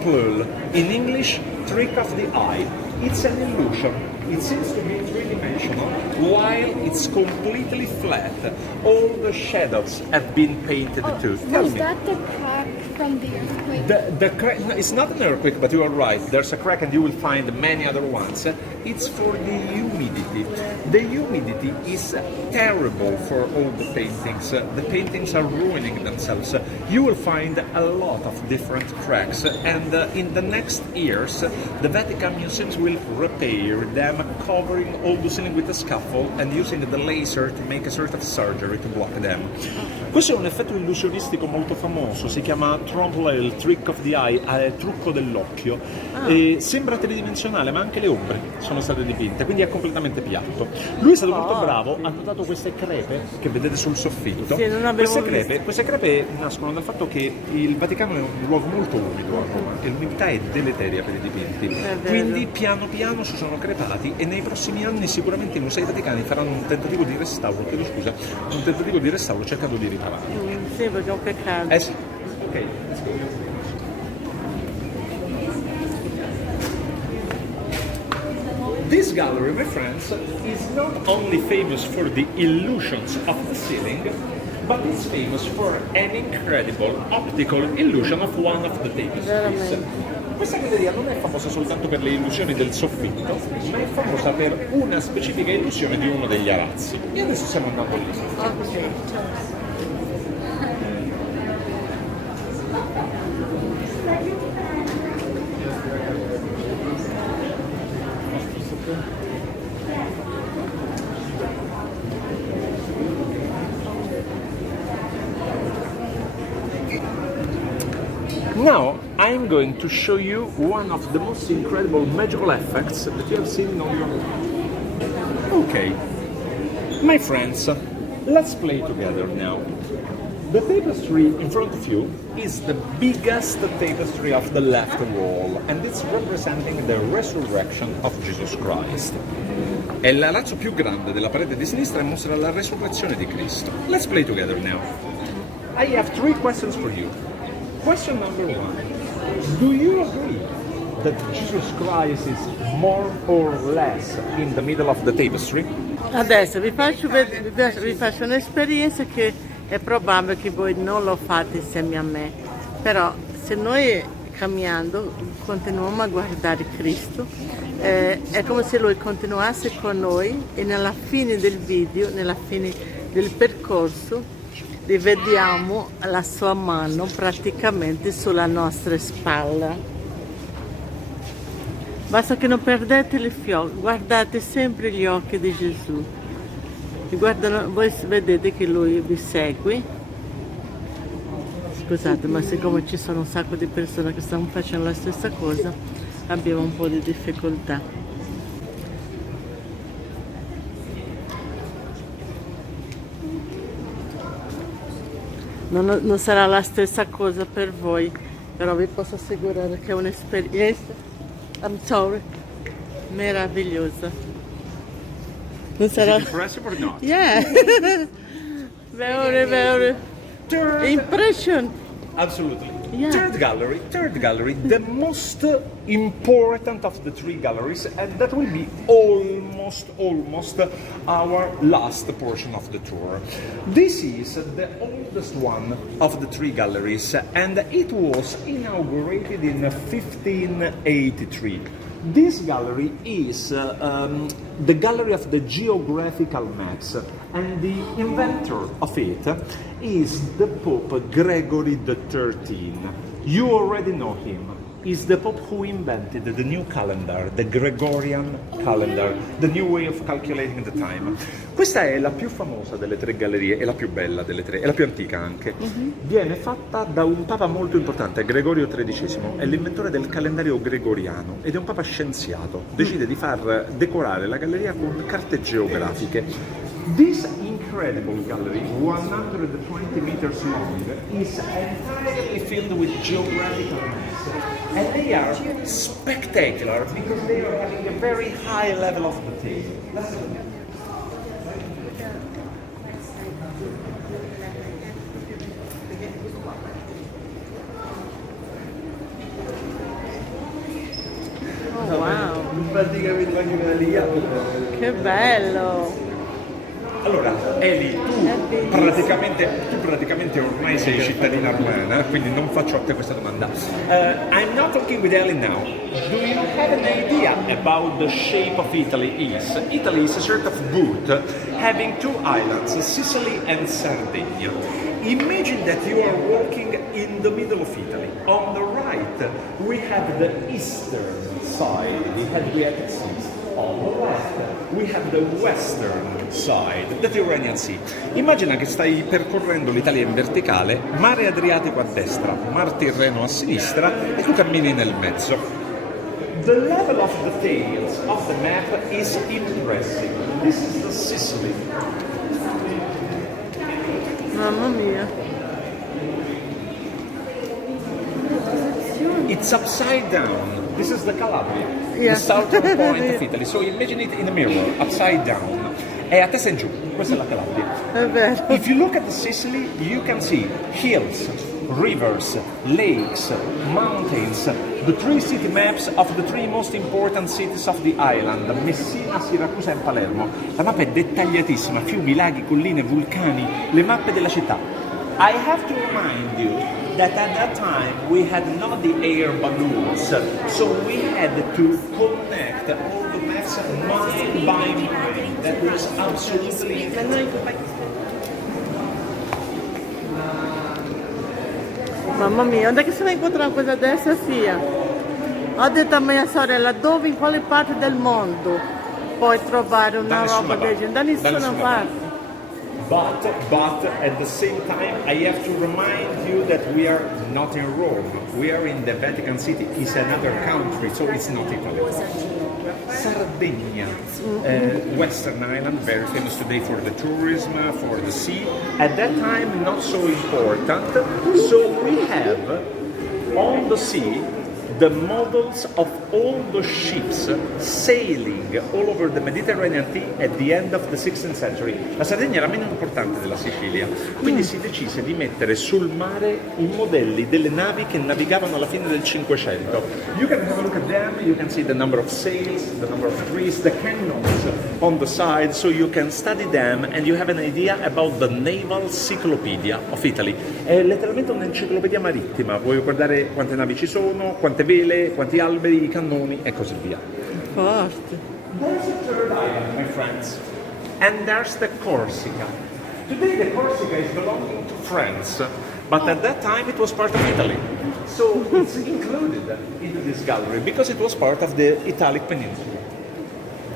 trompe l'œil. In English, trick of the eye. It's an illusion. It seems to be three-dimensional, while it's completely flat. All the shadows have been painted too. Tell Was me. that the crack from the earthquake? The crack, no, it's not an earthquake, but you are right. There's a crack, and you will find many other ones. It's for the humidity. The humidity is terrible for all the paintings. The paintings are ruining themselves. You will find a lot of different cracks, and in the next years, the Vatican museums will repair them, covering all the ceiling with a scaffold and using the laser to make a sort of surgery to block them. Questo è un effetto illusionistico molto famoso, si chiama trompe l'œil, trick of the eye, trucco dell'occhio. E sembra tridimensionale, ma anche le ombre sono state dipinte, quindi è completamente piatto. Lui è stato molto bravo, ha notato queste crepe che vedete sul soffitto. Sì, non avevo Queste crepe nascono dal fatto che il Vaticano è un luogo molto umido a Roma e l'umidità è deleteria per i dipinti. Quindi piano piano si sono crepati e nei prossimi anni sicuramente i Musei Vaticani faranno un tentativo di restauro, cercando di ripararli. Sì, perché è un peccato. Sì. Ok, let's go. This gallery, my friends, is not only famous for the illusions of the ceiling, but it's famous for an incredible optical illusion of one of the tapestries. Questa galleria non è famosa soltanto per le illusioni del soffitto, ma è famosa per una specifica illusione di uno degli arazzi. E adesso stiamo andando lì. Now I'm going to show you one of the most incredible magical effects that you have seen on your life. Okay, my friends, let's play together now. The tapestry in front of you is the biggest tapestry of the left wall, and it's representing the resurrection of Jesus Christ. È l'arazzo più grande della parete di sinistra e mostra la resurrezione di Cristo. Let's play together now. I have 3 questions for you. Question number 1. Do you agree that Jesus Christ is more or less in the middle of the tapestry? Adesso vi faccio un'esperienza che è probabile che voi non lo fate insieme a me, però se noi camminando continuiamo a guardare Cristo, è come se Lui continuasse con noi e nella fine del video, nella fine del percorso, rivediamo la sua mano praticamente sulla nostra spalla. Basta che non perdete il fioco, guardate sempre gli occhi di Gesù. Voi vedete che Lui vi segue. Scusate, ma siccome ci sono un sacco di persone che stanno facendo la stessa cosa, abbiamo un po' di difficoltà. Non sarà la stessa cosa per voi, però vi posso assicurare che è un'esperienza, meravigliosa. Non sarà... Is it impressive or not? Yeah! Very impression! Absolutely. Yeah. Third gallery, the most important of the 3 galleries, and that will be almost our last portion of the tour. This is the oldest one of the 3 galleries, and it was inaugurated in 1583. This gallery is the gallery of the geographical maps, and the inventor of it is the Pope Gregory XIII. You already know him. He's the Pope who invented the new calendar, the Gregorian calendar, the new way of calculating the time. Questa è la più famosa delle 3 gallerie, è la più bella delle 3, è la più antica anche. Viene fatta da un papa molto importante, Gregorio XIII, è l'inventore del calendario gregoriano ed è un papa scienziato. Decide di far decorare la galleria con carte geografiche. This incredible gallery, 120 meters long, is entirely filled with geographical maps, and they are spectacular because they are having a very high level of detail. Let's look at it. praticamente anche una linea. Che bello! Allora, Eli, È tu praticamente ormai sei cittadina romana, quindi non faccio a te questa domanda. I'm not talking with Eli now. Do you have an idea about the shape of Italy is? Italy is a sort of boot having two islands, Sicily and Sardinia. Imagine that you are walking in the middle of Italy. On the right, we have the eastern side, the Adriatic Sea. On the left, we have the western side, the Tyrrhenian Sea. Immagina che stai percorrendo l'Italia in verticale, mare Adriatico a destra, mar Tirreno a sinistra e tu cammini nel mezzo. The level of details of the map is impressive. This is the Sicily. Mamma mia! It's upside down. This is the Calabria, Yeah. the southern point of Italy. So imagine it in a mirror, upside down. È a testa in giù, questa è la Calabria. È vero! If you look at the Sicily, you can see hills, rivers, lakes, mountains, the three city maps of the three most important cities of the island, Messina, Siracusa e Palermo. La mappa è dettagliatissima, fiumi, laghi, colline, vulcani, le mappe della città. I have to remind you that at that time we had not the air balloons, so we had to connect all the maps mile by mile. That was absolutely Mamma mia, onde è che si va a incontrare una cosa adesso, Sia? Ho detto a mia sorella, dove, in quale parte del mondo puoi trovare una roba del genere? Da nessuna parte. But at the same time, I have to remind you that we are not in Rome. We are in the Vatican City. It's another country, so it's not Italy. Sardinia, Western Island, very famous today for the tourism, for the sea. At that time, not so important. So we have on the sea the models of all the ships sailing all over the Mediterranean Sea at the end of the 16th century. La Sardegna era meno importante della Sicilia, quindi si decise di mettere sul mare i modelli delle navi che navigavano alla fine del Cinquecento. You can have a look at them, you can see the number of sails, the number of trees, the cannons on the side, so you can study them and you have an idea about the naval cyclopedia of Italy. È letteralmente un'enciclopedia marittima, vuoi guardare quante navi ci sono, quante vele, quanti alberi, i cannoni e così via. Forte. There's a third island, my friends, and there's the Corsica. Today the Corsica is belonging to France, but at that time it was part of Italy. So it's included into this gallery because it was part of the Italic peninsula.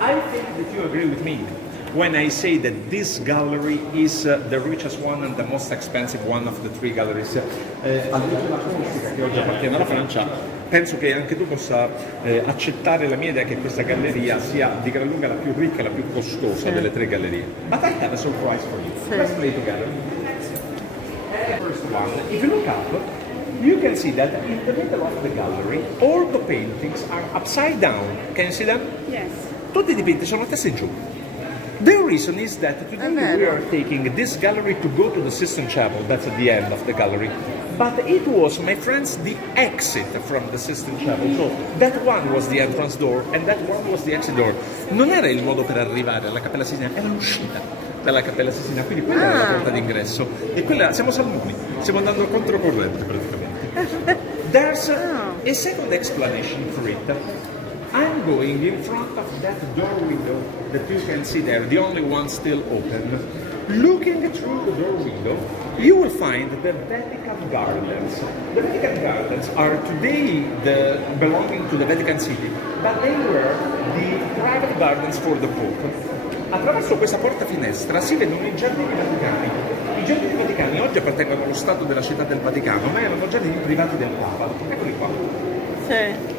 I think that you agree with me when I say that this gallery is the richest one and the most expensive one of the three galleries. Al di là della Corsica, che oggi appartiene alla Francia, penso che anche tu possa accettare la mia idea che questa galleria sia di gran lunga la più ricca e la più costosa delle tre gallerie. But I have a surprise for you. Let's play together. First one, if you look up, you can see that in the middle of the gallery all the paintings are upside down. Can you see them? Yes. Tutti i dipinti sono a testa in giù. The reason is that today we are taking this gallery to go to the Sistine Chapel, that's at the end of the gallery. But it was, my friends, the exit from the Sistine Chapel. So that one was the entrance door and that one was the exit door. Non era il modo per arrivare alla Cappella Sistina, era l'uscita dalla Cappella Sistina, quindi quella era la porta d'ingresso. E quella, siamo salmoni, stiamo andando controcorrente praticamente. There's a second explanation for it. I'm going in front of that door window that you can see there, the only one still open. Looking through the door window, you will find the Vatican Gardens. The Vatican Gardens are today belonging to the Vatican City, but they were the private gardens for the Pope. Attraverso questa porta finestra si vedono i giardini vaticani. I giardini vaticani oggi appartengono allo Stato della Città del Vaticano, ma erano giardini privati del Papa. Eccoli qua. Sì.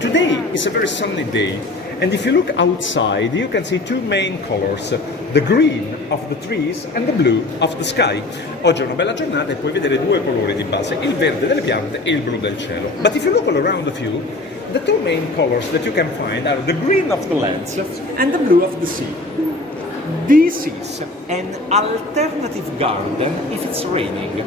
Today is a very sunny day, and if you look outside, you can see two main colors, the green of the trees and the blue of the sky. Oggi è una bella giornata e puoi vedere due colori di base, il verde delle piante e il blu del cielo. But if you look all around of you, the two main colors that you can find are the green of the lands and the blue of the sea. This is an alternative garden if it's raining.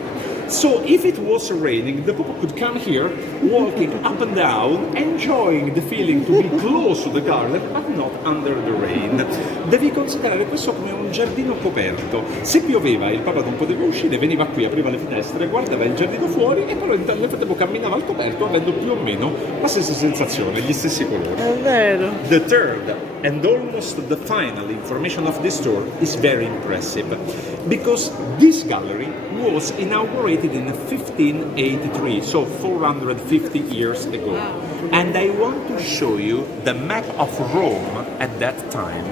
So if it was raining, the Pope could come here, walking up and down, enjoying the feeling to be close to the garden, but not under the rain. Devi considerare questo come un giardino coperto. Se pioveva il Papa non poteva uscire, veniva qui, apriva le finestre, guardava il giardino fuori e però nel frattempo camminava al coperto avendo più o meno la stessa sensazione, gli stessi colori. È vero. The third and almost the final information of this tour is very impressive because this gallery was inaugurated in 1583, so 450 years ago. And I want to show you the map of Rome at that time.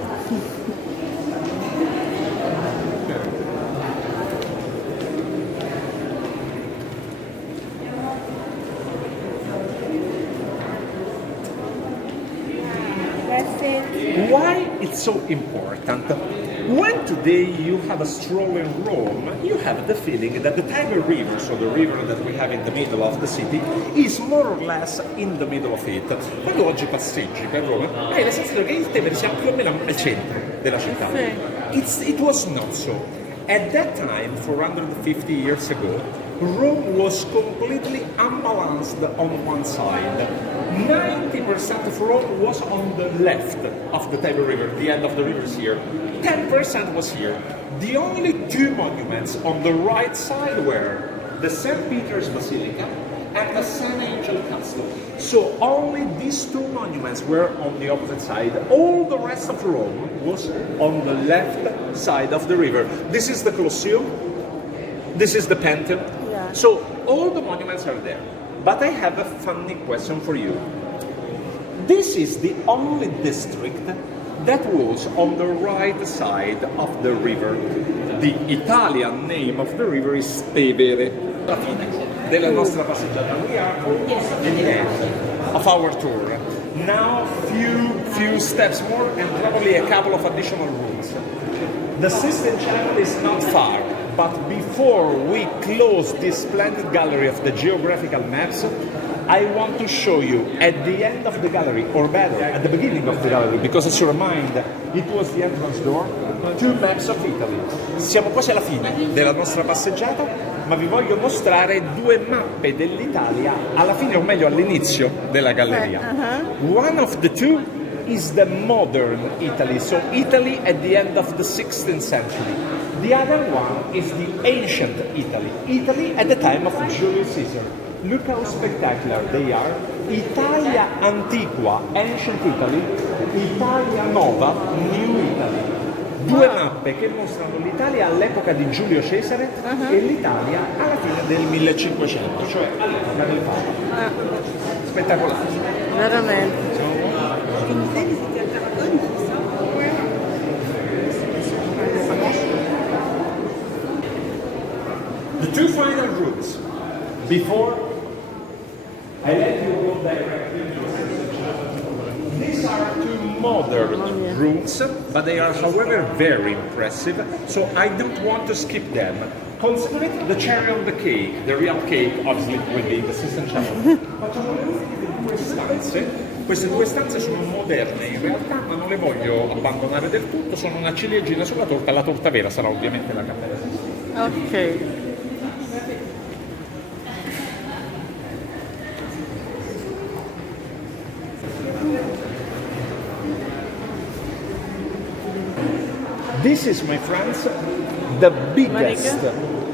That's it. Why it's so important? When today you have a stroll in Rome, you have the feeling that the Tiber River, so the river that we have in the middle of the city, is more or less in the middle of it. Quando oggi passeggi per Roma, hai la sensazione che il Tevere sia più o meno al centro della città. It was not so. At that time, 450 years ago, Rome was completely unbalanced on one side. 90% of Rome was on the left of the Tiber River, the end of the river is here. 10% was here. The only two monuments on the right side were the St. Peter's Basilica and the St. Angel Castle. So only these two monuments were on the opposite side. All the rest of Rome was on the left side of the river. This is the Colosseum. This is the Pantheon. Yeah. So all the monuments are there. But I have a funny question for you. This is the only district that was on the right side of the river. The Italian name of the river is Tevere. La fine della nostra passeggiata. We are almost at the end of our tour. Now few steps more and probably a couple of additional rooms. The Sistine Chapel is not far, but before we close this splendid gallery of the geographical maps, I want to show you at the end of the gallery, or better, at the beginning of the gallery, because as you remind, it was the entrance door, two maps of Italy. Siamo quasi alla fine della nostra passeggiata, ma vi voglio mostrare due mappe dell'Italia alla fine, o meglio all'inizio della galleria. One of the two is the modern Italy, so Italy at the end of the 16th century. The other one is the ancient Italy, Italy at the time of Julius Caesar. Look how spectacular they are. Italia Antiqua, Ancient Italy, Italia Nova, New Italy. Due mappe che mostrano l'Italia all'epoca di Giulio Cesare e l'Italia alla fine del 1500, cioè all'epoca del Papa. Spettacolare. Veramente. The two final rooms before I let you go directly to the Sistine Chapel. These are two modern rooms, but they are, however, very impressive, so I don't want to skip them. Consider it the cherry on the cake, the real cake, obviously, will be the Sistine Chapel. Facciamo due stanze. Queste due stanze sono moderne in realtà, ma non le voglio abbandonare del tutto, sono una ciliegina sulla torta, la torta vera sarà ovviamente la Cappella Sistina. Ok. This is, my friends, the biggest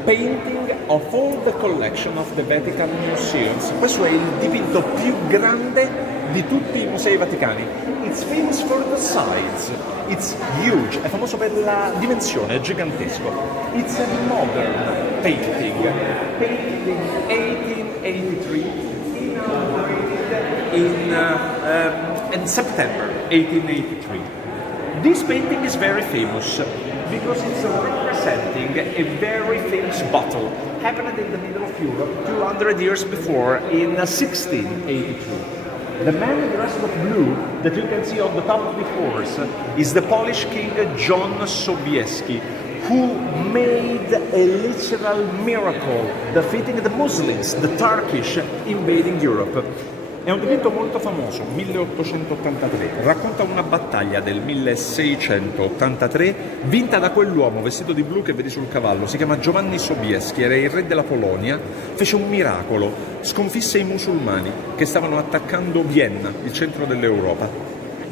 painting of all the collection of the Vatican museums. Questo è il dipinto più grande di tutti i Musei Vaticani. It's famous for the size. It's huge. È famoso per la dimensione, è gigantesco. It's a modern painting. Painted in 1883, inaugurated in September 1883. This painting is very famous because it's representing a very famous battle happened in the middle of Europe 200 years before in 1682. The man dressed of blue that you can see on the top of the horse is the Polish king John Sobieski, who made a literal miracle defeating the Muslims, the Turkish invading Europe. È un dipinto molto famoso, 1883, racconta una battaglia del 1683 vinta da quell'uomo vestito di blu che vedi sul cavallo, si chiama Giovanni Sobieski, era il re della Polonia, fece un miracolo, sconfisse i musulmani che stavano attaccando Vienna, il centro dell'Europa.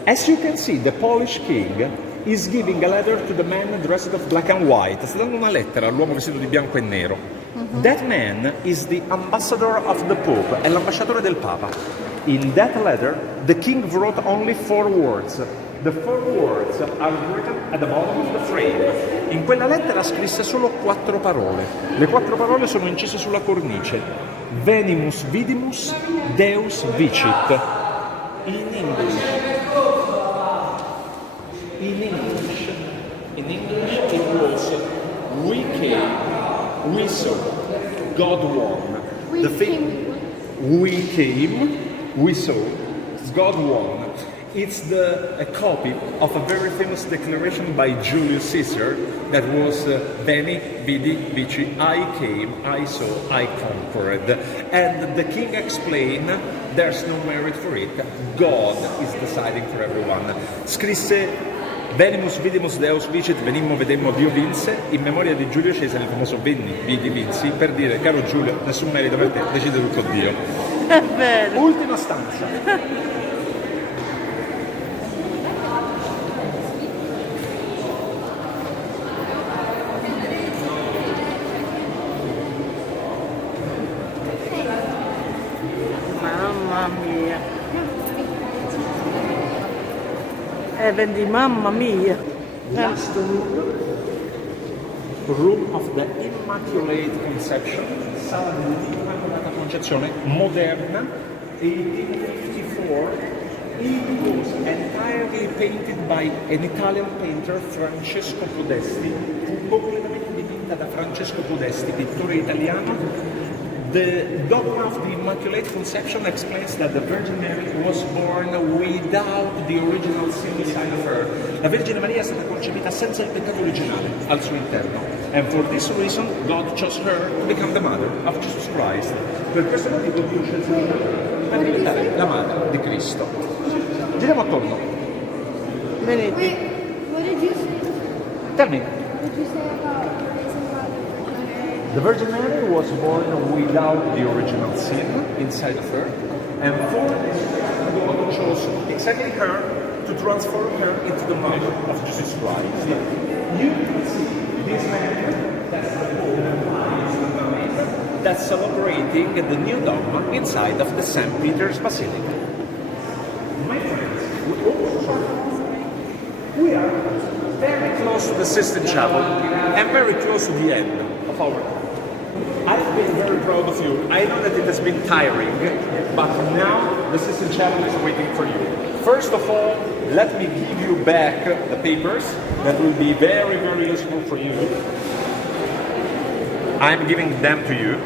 As you can see, the Polish king is giving a letter to the man dressed of black and white, sta dando una lettera all'uomo vestito di bianco e nero. That man is the ambassador of the Pope, è l'ambasciatore del Papa. In that letter, the king wrote only 4 words. The 4 words are written at the bottom of the frame. In quella lettera scrisse solo 4 parole. Le 4 parole sono incise sulla cornice. Venimus vidimus, Deus vicit. In English, it was we came, we saw, God won. We came, we saw, God won. It's a copy of a very famous declaration by Julius Caesar that was Veni, Vidi, Vici, I came, I saw, I conquered. And the king explained there's no merit for it, God is deciding for everyone. Scrisse Venimus vidimus Deus vicit, venimmo, vedemmo, Dio vinse, in memoria di Giulio Cesare, il famoso Venni, vidi, vinsi, per dire, caro Giulio, nessun merito per te, decide tutto Dio. È vero. Ultima stanza. Mamma mia. Vendi, mamma mia. Last room of the Immaculate Conception, sala dell'Immacolata Concezione moderna, 1854. It was entirely painted by an Italian painter, Francesco Podesti, fu completamente dipinta da Francesco Podesti, pittore italiano. The dogma of the Immaculate Conception explains that the Virgin Mary was born without the original sin inside of her. La Vergine Maria è stata concepita senza il peccato originale al suo interno. And for this reason, God chose her to become the mother of Jesus Christ. Per questo motivo Dio scelse per diventare la madre di Cristo. Giriamo attorno. Venite. Wait, what did you say? Tell me. What did you say about The Virgin Mary was born without the original sin inside of her, and for this reason God chose exactly her to transform her into the mother of Jesus Christ. You can see this man, that's the Pope, that's celebrating the new dogma inside of the St. Peter's Basilica. My friends, we are very close to the Sistine Chapel and very close to the end of our tour. I've been very proud of you. I know that it has been tiring, but now the Sistine Chapel is waiting for you. First of all, let me give you back the papers that will be very, very useful for you. I'm giving them to you.